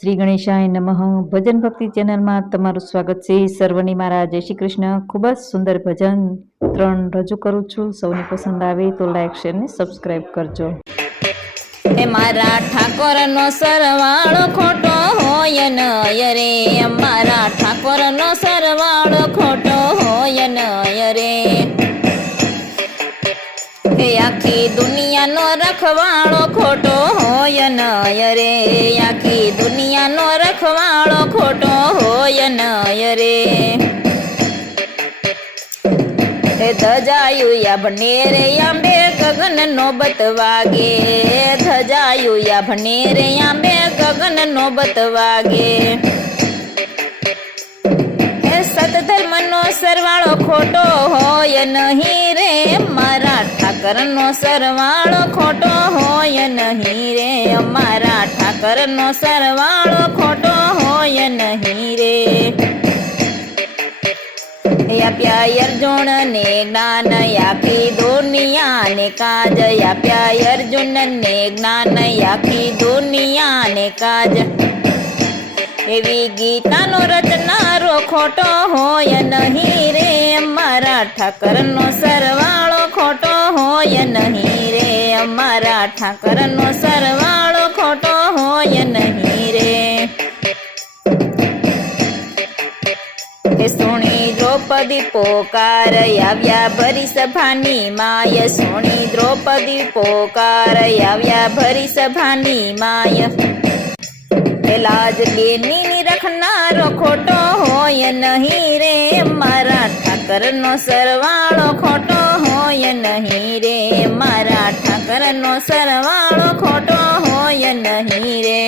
શ્રી ગણેશાય નમઃ. ભજન ભક્તિ ચેનલમાં તમારું સ્વાગત છે. સર્વની મારા જય શ્રી કૃષ્ણ. ખૂબ જ સુંદર ભજન 3 રજૂ કરું છું. સૌને પસંદ આવે તો લાઈક શેર ને સબસ્ક્રાઇબ કરજો. હે મારા ઠાકોરનો સરવાળો ખોટો હોય નય રે, મારા ઠાકોરનો સરવાળો ખોટો હોય નય રે. હે આખી દુનિયાનો રખવાળો ખોટો હોય નય રે, આખી દુનિયાનો રખવાળો ખોટો હોય નય રે. હે ધજાયું યાભને રે આંબે ગગન નોબત વાગે, ધજાયું યાભને રે આંબે ગગન નોબત વાગે. હે સતધર્મનો સરવાળો ખોટો હોય નહીં રે, મારા ઠાકરનો સરવાળો ખોટો હોય નહીં રે, મારા ઠાકરનો સરવાળો ખોટો હોય નહીં રે. આપ્યા અર્જુન ને જ્ઞાન આખી દુનિયા ને કાજ, આપ્યા અર્જુન ને જ્ઞાન આખી દુનિયા ને કાજ. એવી ગીતાનો રચનારો ખોટો હોય નહીં રે, મારા ઠાકરનો સરવાળો ખોટો હોય નહીં રે, મારા ઠાકરનો સરવાળો ખોટો હોય નહીં રે. હે સોણી દ્રૌપદી પોકાર આવ્યા ભરી સભાની માય, સોણી દ્રૌપદી પોકાર આવ્યા ભરી સભાની માય. લાજ બેની રખનારો ખોટો હોય નહીં રે, મારા ઠાકરનો સરવાળો ખોટો હોય નહીં રે, મારા ઠાકરનો સરવાળો ખોટો હોય નહીં રે.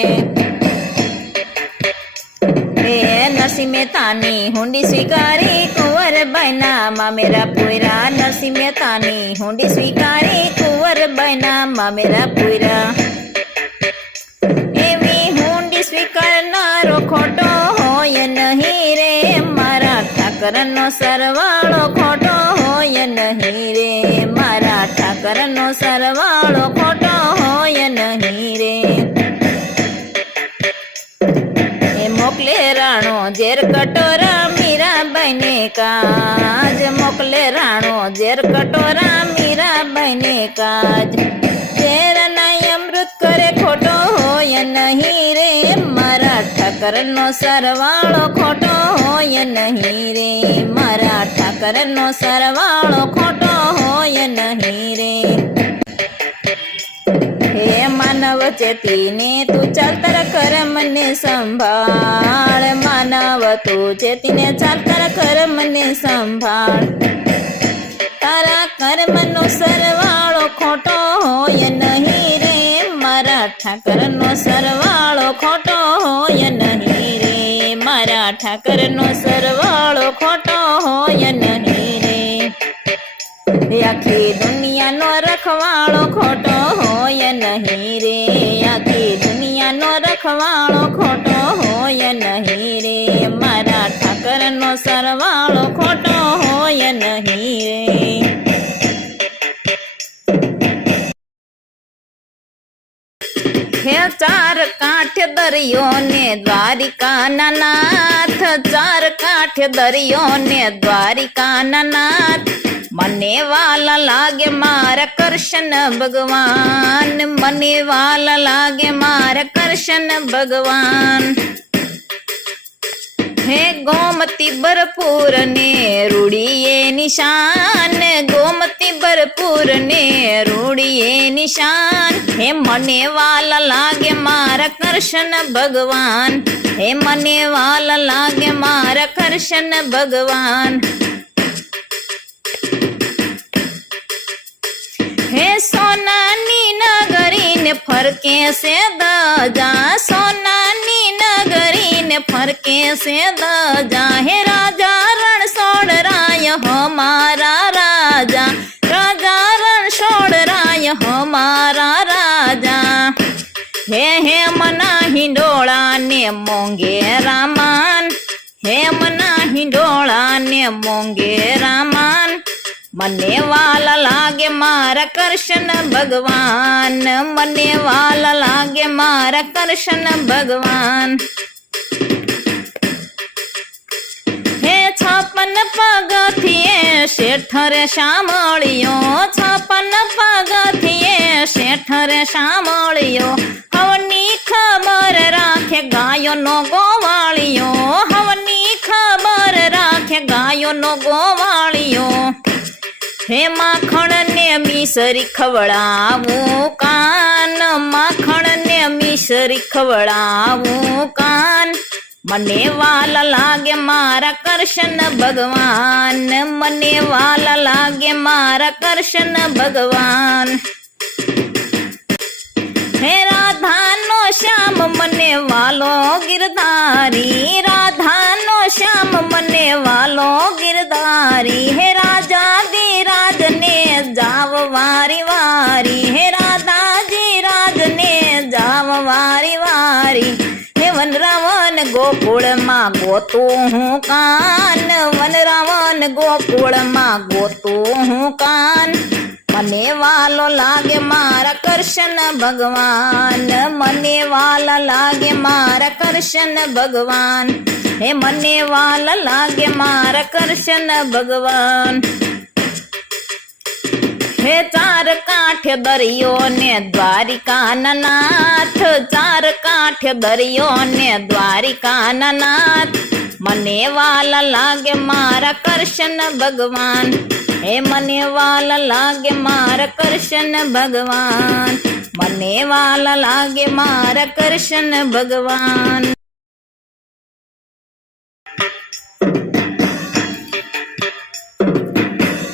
હે નરસિંહ મહેતાની હુંડી સ્વીકારી કુંવરબાઈના મામેરા પુરા, નરસિંહ મહેતાની હુંડી સ્વીકારી કુંવરબાઈના મામેરા પુરા. સ્વીકારનારો ખોટો હોય નહીં રે, મારા ઠાકરનો સરવાળો ખોટો હોય નહીં રે, મારા ઠાકરનો સરવાળો ખોટો હોય નહીં રે. એ મોકલે રાણો ઝેર કટોરા મીરાબાઈને કાજ, મોકલે રાણો ઝેર કટોરા મીરાબાઈને કાજ. ઝેરના અમૃત કરે ખોટો હોય નહીં રે, મારા ઠાકરનો સરવાળો ખોટો હોય નહીં રે, મારા ઠાકરનો સરવાળો ખોટો હોય નહીં રે. હે માનવ ચેતીને તું ચાલતર કર્મને સંભાળ, માનવ તું ચેતીને ચાલતર કર્મને સંભાળ. તારા કર્મનો સરવાળો ખોટો હોય નહીં રે, મારા ઠાકરનો સરવાળો ખોટો હોય નહીં રે, મારા ઠાકરનો સરવાળો ખોટો હોય નહીં રે. આખી દુનિયાનો રખવાળો ખોટો હોય નહીં રે, આખી દુનિયાનો રખવાળો ખોટો હોય નહીં રે, મારા ઠાકરનો સરવાળો ખોટો હોય નહીં રે. હે ચાર કાંઠે દરિયો ને દ્વારિકાના નાથ, ચાર કાંઠે દરિયો ને દ્વારિકાના નાથ. મને વાલા લાગે મારા કૃષ્ણ ભગવાન, મને વાલા લાગે મારા કૃષ્ણ ભગવાન. હે ગોમતી ભરપૂર ને રૂડીએ નિશાન, ગોમતી ભરપૂર ને રૂડીએ નિશાન. હે મને વાલા લાગે મારા કૃષ્ણ ભગવાન, હે મને વાલા લાગે મારા કૃષ્ણ ભગવાન. હે સોનાની નગરી ને ફરકે છે દજા, સોનાની નગરી ને ફરકે છે દજા. હે રાજા રણ સોડરાય હમારા રાજા, રાજા રણ સોડરાય હમારા રાજા. હે મના હિંડોળા ને મોંઘે રામાન, હે મના હિંડોળા ને મોંઘે રામાન. મને વાલા લાગે લાગે મારા કૃષ્ણ ભગવાન, મને વાલા લાગે મારા કૃષ્ણ ભગવાન. હે 56 પગથિયે શેઠ રે શામળિયો, 56 પગથિયે શેઠ રે શામળિયો, હવની ખબર રાખે ગાયોનો ગોવાળિયો, હવની ખબર રાખે ગાયોનો ગોવાળિયો. હે માખણ ને મિસરી ખવડાવું કાન, માખણ ને મિસરી ખવડાવું કાન, મને વાલા લાગે મારા કૃષ્ણ ભગવાન, મને વાલા લાગે મારા કૃષ્ણ ભગવાન. હે રાધાનો શ્યામ મને વાલો ગિરધારી, રાધાનો શ્યામ મને વાલો ગિરધારી, હે રાજાજી રાજને જાવ વારી વારી, હે રાધાજી રાજને જાવ વારી વારી. હે વનરાવન ગોકુળમાં ગોતું હું કાન, વનરાવન ગોકુળમાં ગોતું હું કાન, મને વાલો લાગે મારા કૃષ્ણ ભગવાન, મને વાલા લાગે મારા કૃષ્ણ ભગવાન, હે મને વાલા લાગે મારા કૃષ્ણ ભગવાન. હે 4 કાંઠે દરિયો ને દ્વારિકાના નાથ, 4 કાંઠે દરિયો ને દ્વારિકાના નાથ, મને વાલા લાગે મારા કૃષ્ણ ભગવાન, હે મને વાલા લાગે મારા કૃષ્ણ ભગવાન, મને વાલા લાગે મારા કૃષ્ણ ભગવાન.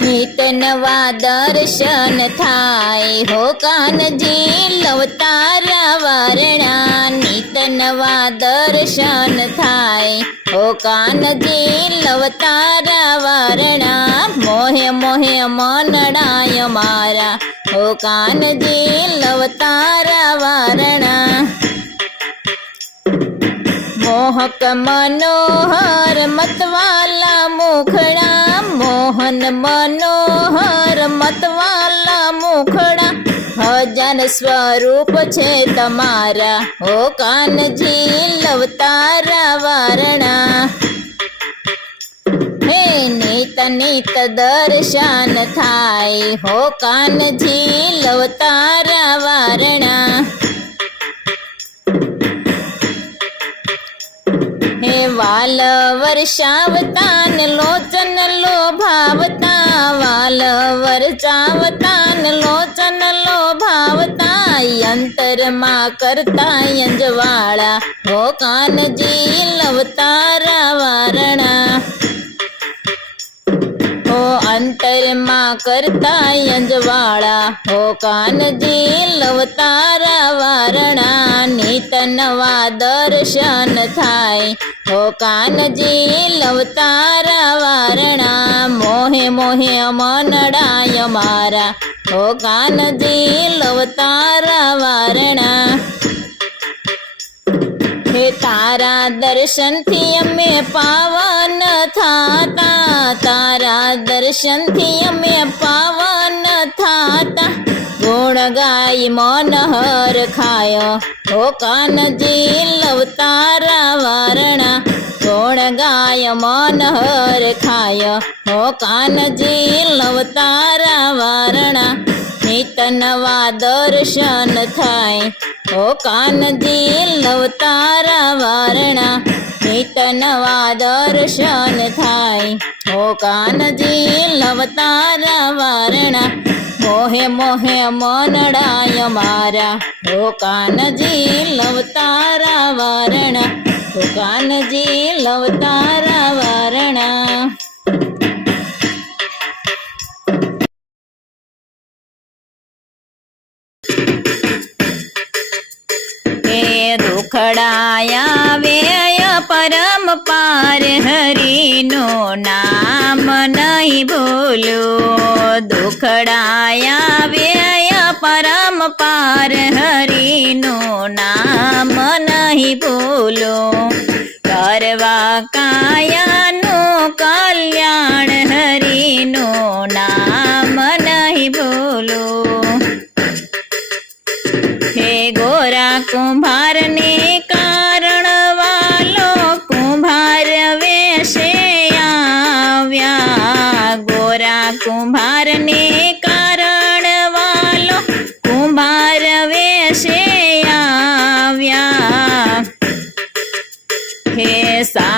નિત નવા દર્શન થાય હો કાનજી લવતારા વારણા, નિત નવા દર્શન થાય હો કાનજી લવતારા વારણા, મોહે મોહે મનડાય મારા હો કાનજી લવતારા વારણા. મોહક મનોહર મતવાલા મુખડા, મોહન મનોહર મતવાલા મુખડા, 1000 સ્વરૂપ છે તમારા હો કાનજી લવતારા વારણા. હે નિત નિત દર્શન થાય હો કાનજી લવતારા વારણા. હે વાલ વર્ષાવતા ને લોચન લોભાવતા, વાલ વર્ષાવતા ને લોચન લોભાવતા, અંતરમાં કરતા અંજવાળા હો કાનજી લવતારા વારણા. હો અંતરમાં કરતા અંજવાળા હો કાનજી લવતારા વારણા, નિત નવા દર્શન થાય હો કાનજી લવતારા વારણા, મોહે મોહે મનડાય મારા હો કાનજી લવતારા વારણા. હે તારા દર્શનથી અમે પાવન થાતા, તારા દર્શનથી અમે પાવન થાતા, ગુણ ગાય મનહર ખાય હો કાનજી લવતારા વારણા, ગુણ ગાય મનહર ખાય હો કાનજી લવતારા વારણા. નિત નવા દર્શન થાય હો કાનજી લવતારા વારણા, નિત નવા દર્શન થાય હો કાનજી લવતારા વારણા, મોહે મોહે મનડાય મારા હો કાનજી લવતારા વારણા, હો કાનજી લવતારા વારણા. દુખડાયા વેય પરમ પાર હરિનું નામ નહીં ભૂલું, દુખડાયા વેય પરમ પાર હરિનું નામ નહીં ભૂલું, કરવા કાયાનું કલ્યાણ હરિનું નામ નહીં ભૂલું.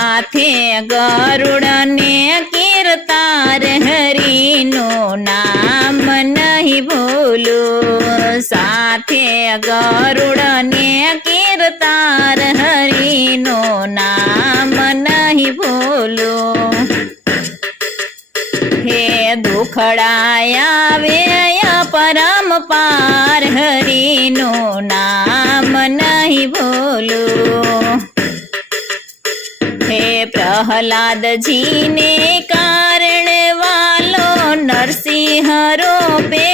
સાથે ગરુડને કીર્તાર હરિનું નામ નહીં ભૂલું સાથે ગરુડને કીર્તાર હરિનું નામ નહીં ભૂલું હે દુખડાયા વેય પરમ પાર હરિનું નામ નહીં ભૂલું હે પ્રહલાદજીને કારણ વાલો નરસિંહ રૂપે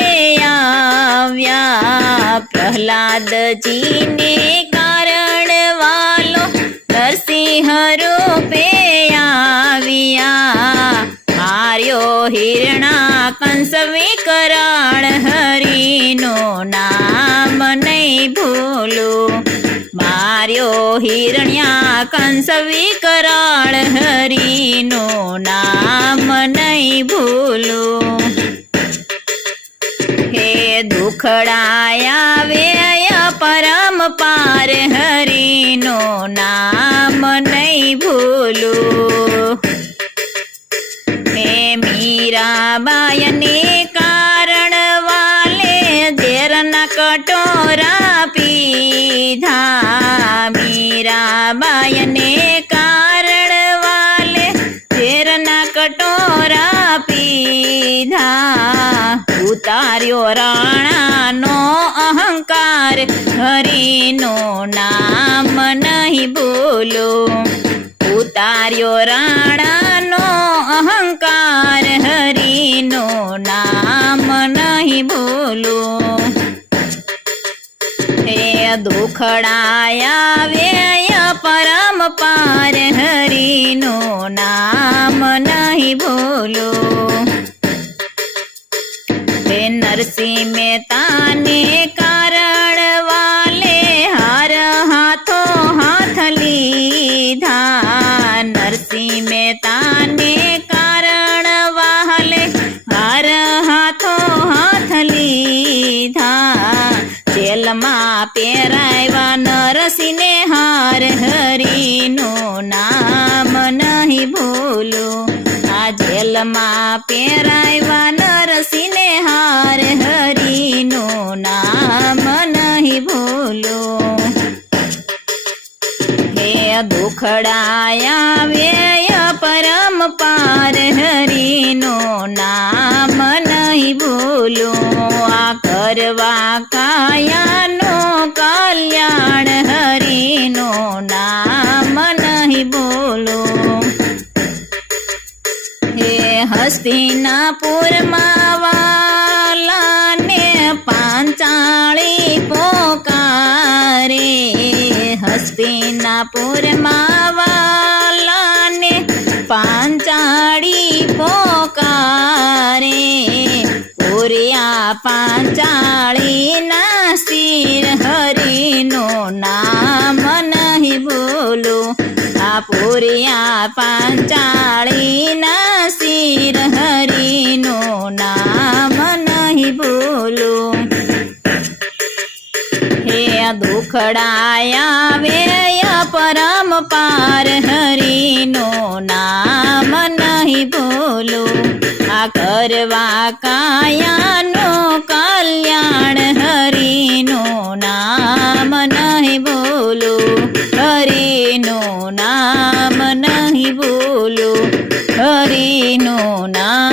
આવ્યા પ્રહલાદજીને કારણ વાલો નરસિંહ રૂપે આવ્યા માર્યો હિરણા કંસ વિકરાળ હરિનું નામ નહીં ભૂલું માર્યો હિરણ્યા કંસ વિકરાળ હરિનું નામ નહીં ભૂલું હે દુખડાયા વેય પરમ પાર હરિનું નામ નહીં ભૂલું હે મીરાબાઈને કારણ વાલે ઝેરના કટોરા પીધા મીરાબાઈને કારણ વાલે ઝેરના કટોરા પીધા ઉતાર્યો રાણાનો અહંકાર હરિનું નામ નહીં ભૂલું ઉતાર્યો રાણાનો અહંકાર હરિનું નામ નહીં ભૂલું હે દુખડાયા વેય પરમ પાર હરિનું નામ નહીં ભૂલું હે નરસિંહ મહેતાને કારણ વાલે હાર હાથો હાથ લીધા નરસિંહ મહેતાને કારણ વાલે હાર હાથો હાથ લીધા જેલમાં પહેરાવ્યા નરસિંહને હાર હરિનું નામ નહીં ભૂલું આ જેલમાં પહેરાવ્યા નરસિંહને હાર હરિનું નામ નહીં ભૂલું હે દુખડાયા વેય પરમ પાર હરિનું નામ નહીં ભૂલું આ કરવા કાયાનો કલ્યાણ હરિનું નામ નહીં ભૂલું હે હસ્તિનાપુરમાં વાલાને પાંચાળી પોકારે હસ્તિનાપુરમાં વાલાને પાંચાળી પોકારે પૂર્યા પાંચાળીના શિર હરિનું નામ નહીં ભૂલું આ પૂર્યા પાંચાળીના શિર હરિનું નામ નહીં ભૂલું હે દુખડાયા વેય પરમ પાર હરિનું નામ નહીં ભૂલું આ કરવા કાયાનો કલ્યાણ હરિનું નામ નહીં ભૂલું હરિનું નામ નહીં ભૂલું હરિનું નામ